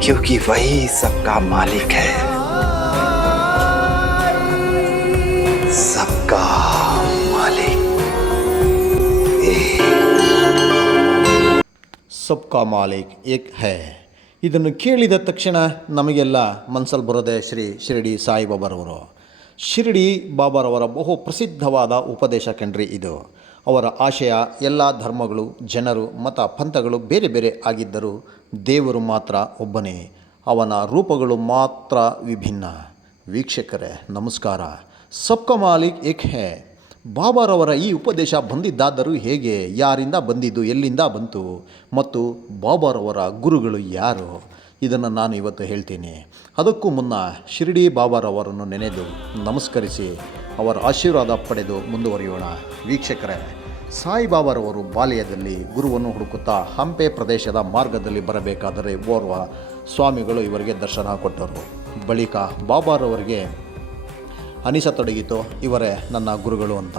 क्योंकि वही सबका मालिक है सबका मालिक ಸಬ್ಕಾ ಮಾಲಿಕ್ ಏಕ್ ಹೈ ಇದನ್ನು ಕೇಳಿದ ತಕ್ಷಣ ನಮಗೆಲ್ಲ ಮನಸ್ಸಲ್ಲಿ ಬರೋದೇ ಶ್ರೀ ಶಿರಡಿ ಸಾಯಿಬಾಬಾರವರು ಶಿರಡಿ ಬಾಬಾರವರ ಬಹು ಪ್ರಸಿದ್ಧವಾದ ಉಪದೇಶ ಕಣ್ರಿ ಇದು ಅವರ ಆಶಯ ಎಲ್ಲ ಧರ್ಮಗಳು, ಜನರು, ಮತ ಪಂಥಗಳು ಬೇರೆ ಬೇರೆ ಆಗಿದ್ದರೂ ದೇವರು ಮಾತ್ರ ಒಬ್ಬನೇ. ಅವನ ರೂಪಗಳು ಮಾತ್ರ ವಿಭಿನ್ನ. ವೀಕ್ಷಕರೇ, ನಮಸ್ಕಾರ. ಸಬ್ಕ ಮಾಲಿಕ್ ಏಕ್ ಹೇ? ಬಾಬಾರವರ ಈ ಉಪದೇಶ ಬಂದಿದ್ದಾದರೂ ಹೇಗೆ? ಯಾರಿಂದ ಬಂದಿದ್ದು, ಎಲ್ಲಿಂದ ಬಂತು? ಮತ್ತು ಬಾಬಾರವರ ಗುರುಗಳು ಯಾರು? ಇದನ್ನು ನಾನು ಇವತ್ತು ಹೇಳ್ತೀನಿ. ಅದಕ್ಕೂ ಮುನ್ನ ಶಿರಡಿ ಬಾಬಾರವರನ್ನು ನೆನೆದು ನಮಸ್ಕರಿಸಿ. ಅವರ ಆಶೀರ್ವಾದ ಪಡೆದು ಮುಂದುವರಿಯೋಣ. ವೀಕ್ಷಕರೇ, ಸಾಯಿಬಾಬಾರವರು ಬಾಲ್ಯದಲ್ಲಿ ಗುರುವನ್ನು ಹುಡುಕುತ್ತಾ ಹಂಪೆ ಪ್ರದೇಶದ ಮಾರ್ಗದಲ್ಲಿ ಬರಬೇಕಾದರೆ ಓರ್ವ ಸ್ವಾಮಿಗಳು ಇವರಿಗೆ ದರ್ಶನ ಕೊಟ್ಟರು. ಬಳಿಕ ಬಾಬಾರವರಿಗೆ ಅನಿಸತೊಡಗಿತು ಇವರೇ ನನ್ನ ಗುರುಗಳು ಅಂತ.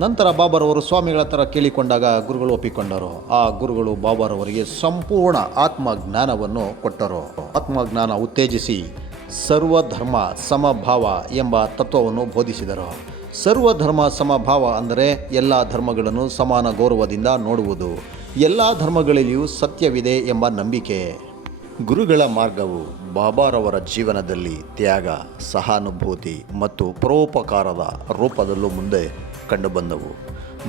ನಂತರ ಬಾಬಾರವರು ಸ್ವಾಮಿಗಳ ಹತ್ರ ಕೇಳಿಕೊಂಡಾಗ ಗುರುಗಳು ಒಪ್ಪಿಕೊಂಡರು. ಆ ಗುರುಗಳು ಬಾಬಾರವರಿಗೆ ಸಂಪೂರ್ಣ ಆತ್ಮಜ್ಞಾನವನ್ನು ಕೊಟ್ಟರು. ಆತ್ಮಜ್ಞಾನ ಉತ್ತೇಜಿಸಿ ಸರ್ವಧರ್ಮ ಸಮಭಾವ ಎಂಬ ತತ್ವವನ್ನು ಬೋಧಿಸಿದರು. ಸರ್ವಧರ್ಮ ಸಮಭಾವ ಅಂದರೆ ಎಲ್ಲ ಧರ್ಮಗಳನ್ನು ಸಮಾನ ಗೌರವದಿಂದ ನೋಡುವುದು. ಎಲ್ಲ ಧರ್ಮಗಳಲ್ಲಿಯೂ ಸತ್ಯವಿದೆ ಎಂಬ ನಂಬಿಕೆ. ಗುರುಗಳ ಮಾರ್ಗವು ಬಾಬಾರವರ ಜೀವನದಲ್ಲಿ ತ್ಯಾಗ, ಸಹಾನುಭೂತಿ ಮತ್ತು ಪರೋಪಕಾರದ ರೂಪದಲ್ಲೂ ಮುಂದೆ ಕಂಡುಬಂದವು.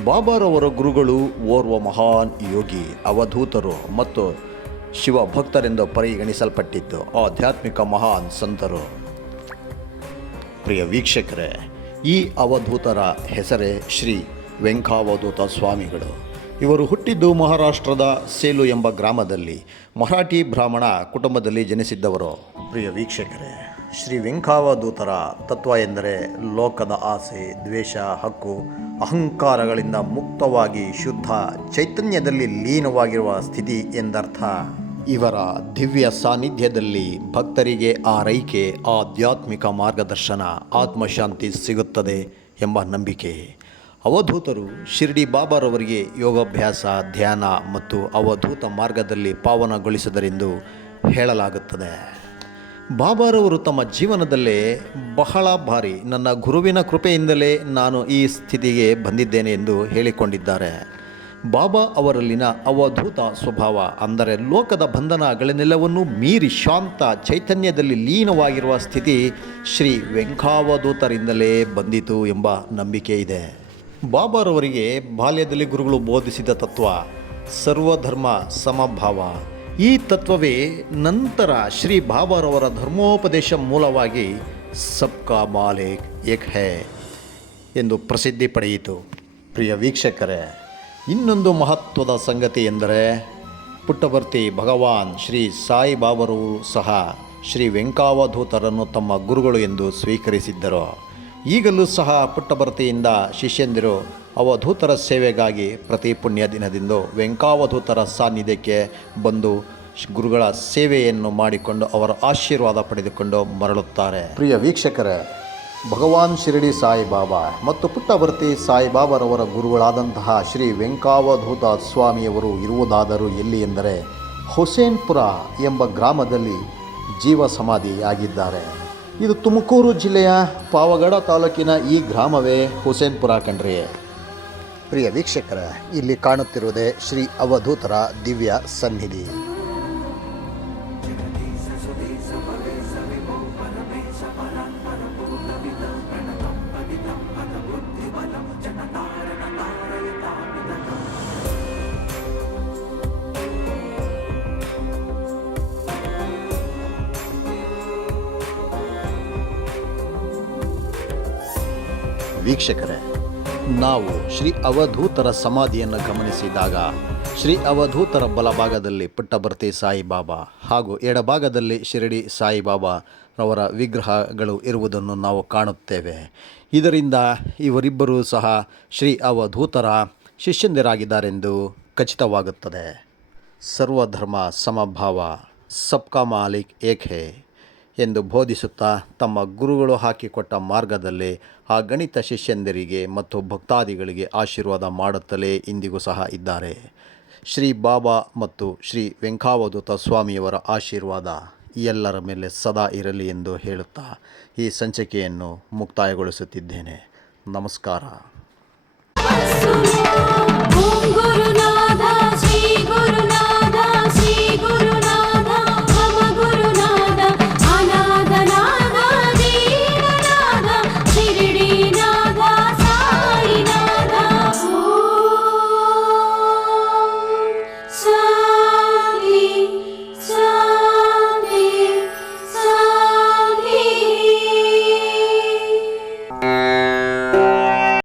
ಬಾಬಾರವರ ಗುರುಗಳು ಓರ್ವ ಮಹಾನ್ ಯೋಗಿ, ಅವಧೂತರು ಮತ್ತು ಶಿವಭಕ್ತರೆಂದು ಪರಿಗಣಿಸಲ್ಪಟ್ಟಿದ್ದು ಆಧ್ಯಾತ್ಮಿಕ ಮಹಾನ್ ಸಂತರು. ಪ್ರಿಯ ವೀಕ್ಷಕರೇ, ಈ ಅವಧೂತರ ಹೆಸರೇ ಶ್ರೀ ವೆಂಕಾವಧೂತ ಸ್ವಾಮಿಗಳು. ಇವರು ಹುಟ್ಟಿದ್ದು ಮಹಾರಾಷ್ಟ್ರದ ಸೇಲು ಎಂಬ ಗ್ರಾಮದಲ್ಲಿ, ಮರಾಠಿ ಬ್ರಾಹ್ಮಣ ಕುಟುಂಬದಲ್ಲಿ ಜನಿಸಿದ್ದವರು. ಪ್ರಿಯ ವೀಕ್ಷಕರೇ, ಶ್ರೀ ವೆಂಕಾವಧೂತರ ತತ್ವ ಎಂದರೆ ಲೋಕದ ಆಸೆ, ದ್ವೇಷ, ಹಕ್ಕು, ಅಹಂಕಾರಗಳಿಂದ ಮುಕ್ತವಾಗಿ ಶುದ್ಧ ಚೈತನ್ಯದಲ್ಲಿ ಲೀನವಾಗಿರುವ ಸ್ಥಿತಿ ಎಂದರ್ಥ. ಇವರ ದಿವ್ಯ ಸಾನ್ನಿಧ್ಯದಲ್ಲಿ ಭಕ್ತರಿಗೆ ಆರೈಕೆ ಆಧ್ಯಾತ್ಮಿಕ ಮಾರ್ಗದರ್ಶನ, ಆತ್ಮಶಾಂತಿ ಸಿಗುತ್ತದೆ ಎಂಬ ನಂಬಿಕೆ. ಅವಧೂತರು ಶಿರ್ಡಿ ಬಾಬಾರವರಿಗೆ ಯೋಗಾಭ್ಯಾಸ, ಧ್ಯಾನ ಮತ್ತು ಅವಧೂತ ಮಾರ್ಗದಲ್ಲಿ ಪಾವನಗೊಳಿಸಿದರೆಂದು ಹೇಳಲಾಗುತ್ತದೆ. ಬಾಬಾರವರು ತಮ್ಮ ಜೀವನದಲ್ಲೇ ಬಹಳ ಬಾರಿ ನನ್ನ ಗುರುವಿನ ಕೃಪೆಯಿಂದಲೇ ನಾನು ಈ ಸ್ಥಿತಿಗೆ ಬಂದಿದ್ದೇನೆ ಎಂದು ಹೇಳಿಕೊಂಡಿದ್ದಾರೆ. ಬಾಬಾ ಅವರಲ್ಲಿನ ಅವಧೂತ ಸ್ವಭಾವ ಅಂದರೆ ಲೋಕದ ಬಂಧನಗಳನ್ನೆಲ್ಲವನ್ನೂ ಮೀರಿ ಶಾಂತ ಚೈತನ್ಯದಲ್ಲಿ ಲೀನವಾಗಿರುವ ಸ್ಥಿತಿ ಶ್ರೀ ವೆಂಕಾವಧೂತರಿಂದಲೇ ಬಂದಿತು ಎಂಬ ನಂಬಿಕೆ ಇದೆ. ಬಾಬಾರವರಿಗೆ ಬಾಲ್ಯದಲ್ಲಿ ಗುರುಗಳು ಬೋಧಿಸಿದ ತತ್ವ, ಸರ್ವಧರ್ಮ ಸಮಭಾವ. ಈ ತತ್ವವೇ ನಂತರ ಶ್ರೀ ಬಾಬಾರವರ ಧರ್ಮೋಪದೇಶ ಮೂಲವಾಗಿ ಸಬ್ಕಾ ಮಾಲಿಕ್ ಏಕ್ ಹೇ ಎಂದು ಪ್ರಸಿದ್ಧಿ ಪಡೆಯಿತು. ಪ್ರಿಯ ವೀಕ್ಷಕರೇ ಇನ್ನೊಂದು ಮಹತ್ವದ ಸಂಗತಿ ಎಂದರೆ ಪುಟ್ಟಭರ್ತಿ ಭಗವಾನ್ ಶ್ರೀ ಸಾಯಿಬಾಬರು ಸಹ ಶ್ರೀ ವೆಂಕಾವಧೂತರನ್ನು ತಮ್ಮ ಗುರುಗಳು ಎಂದು ಸ್ವೀಕರಿಸಿದ್ದರು. ಈಗಲೂ ಸಹ ಪುಟ್ಟಭರ್ತಿಯಿಂದ ಶಿಷ್ಯಂದಿರು ಅವಧೂತರ ಸೇವೆಗಾಗಿ ಪ್ರತಿ ಪುಣ್ಯ ದಿನದಿಂದ ವೆಂಕಾವಧೂತರ ಸಾನ್ನಿಧ್ಯಕ್ಕೆ ಬಂದು ಗುರುಗಳ ಸೇವೆಯನ್ನು ಮಾಡಿಕೊಂಡು ಅವರ ಆಶೀರ್ವಾದ ಪಡೆದುಕೊಂಡು ಮರಳುತ್ತಾರೆ. ಪ್ರಿಯ ವೀಕ್ಷಕರೇ ಭಗವಾನ್ ಶಿರಡಿ ಸಾಯಿಬಾಬಾ ಮತ್ತು ಪುಟ್ಟಭರ್ತಿ ಸಾಯಿಬಾಬಾರವರ ಗುರುಗಳಾದಂತಹ ಶ್ರೀ ವೆಂಕಾವಧೂತ ಸ್ವಾಮಿಯವರು ಇರುವುದಾದರೂ ಎಲ್ಲಿ ಎಂದರೆ ಹುಸೇನ್ಪುರ ಎಂಬ ಗ್ರಾಮದಲ್ಲಿ ಜೀವ ಸಮಾಧಿಯಾಗಿದ್ದಾರೆ. ಇದು ತುಮಕೂರು ಜಿಲ್ಲೆಯ ಪಾವಗಡ ತಾಲೂಕಿನ ಈ ಗ್ರಾಮವೇ ಹುಸೇನ್ಪುರ ಕಣ್ರಿ. ಪ್ರಿಯ ವೀಕ್ಷಕರ, ಇಲ್ಲಿ ಕಾಣುತ್ತಿರುವುದೇ ಶ್ರೀ ಅವಧೂತರ ದಿವ್ಯ ಸನ್ನಿಧಿ. ವೀಕ್ಷಕರೇ, ನಾವು ಶ್ರೀ ಅವಧೂತರ ಸಮಾಧಿಯನ್ನು ಗಮನಿಸಿದಾಗ, ಶ್ರೀ ಅವಧೂತರ ಬಲಭಾಗದಲ್ಲಿ ಪುಟ್ಟಭರ್ತಿ ಸಾಯಿಬಾಬಾ ಹಾಗೂ ಎಡಭಾಗದಲ್ಲಿ ಶಿರಡಿ ಸಾಯಿಬಾಬಾ ರವರ ವಿಗ್ರಹಗಳು ಇರುವುದನ್ನು ನಾವು ಕಾಣುತ್ತೇವೆ. ಇದರಿಂದ ಇವರಿಬ್ಬರೂ ಸಹ ಶ್ರೀ ಅವಧೂತರ ಶಿಷ್ಯಂದಿರಾಗಿದ್ದಾರೆಂದು ಖಚಿತವಾಗುತ್ತದೆ. ಸರ್ವಧರ್ಮ ಸಮಭಾವ ಸಬ್ಕಾ ಮಾಲಿಕ್ ಏಕೆ? ಎಂದು ಬೋಧಿಸುತ್ತಾ ತಮ್ಮ ಗುರುಗಳು ಹಾಕಿಕೊಟ್ಟ ಮಾರ್ಗದಲ್ಲಿ ಆ ಗಣಿತ ಶಿಷ್ಯಂದರಿಗೆ ಮತ್ತು ಭಕ್ತಾದಿಗಳಿಗೆ ಆಶೀರ್ವಾದ ಮಾಡುತ್ತಲೇ ಇಂದಿಗೂ ಸಹ ಇದ್ದಾರೆ. ಶ್ರೀ ಬಾಬಾ ಮತ್ತು ಶ್ರೀ ವೆಂಕಾವಧೂತ ಸ್ವಾಮಿಯವರ ಆಶೀರ್ವಾದ ಎಲ್ಲರ ಮೇಲೆ ಸದಾ ಇರಲಿ ಎಂದು ಹೇಳುತ್ತಾ ಈ ಸಂಚಿಕೆಯನ್ನು ಮುಕ್ತಾಯಗೊಳಿಸುತ್ತಿದ್ದೇನೆ. ನಮಸ್ಕಾರ. ಶ್ರೀ